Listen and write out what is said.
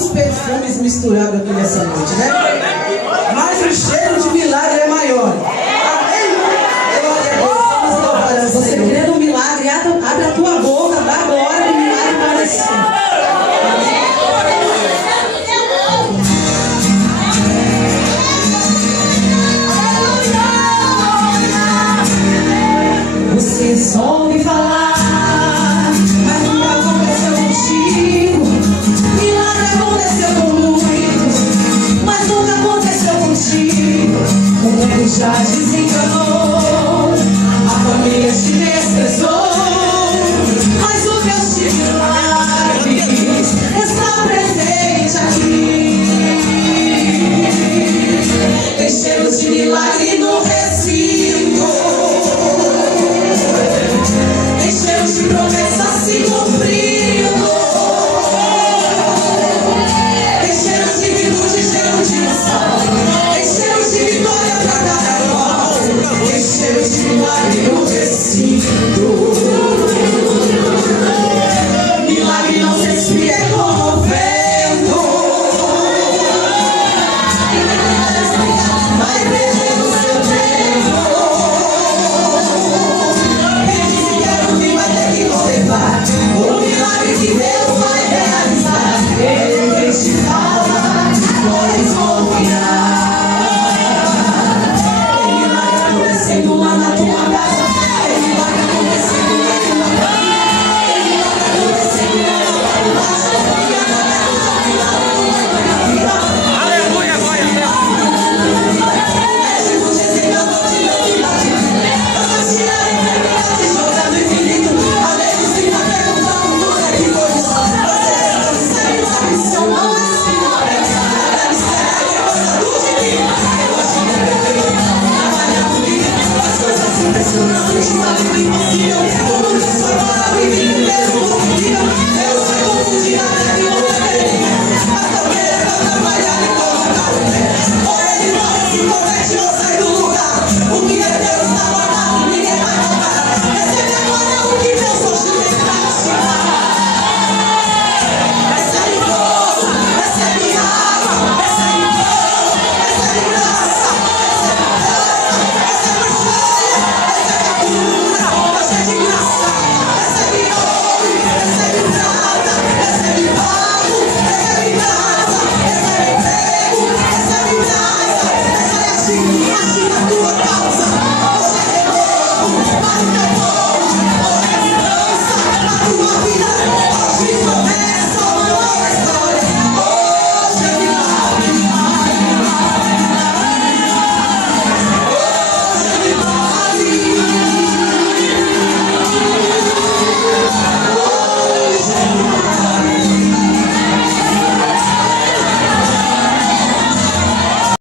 vários perfumes misturados aqui nessa noite, né? Mas o cheiro de milagre é maior. Amém? Glória a Deus. Vamos louvar a Você crê no milagre? Abre a tua boca, dá glória que o milagre aparecer. Você só ouve falar, mas nunca aconteceu contigo. Milagre aconteceu com muitos, mas nunca aconteceu contigo. O mundo já desenganou.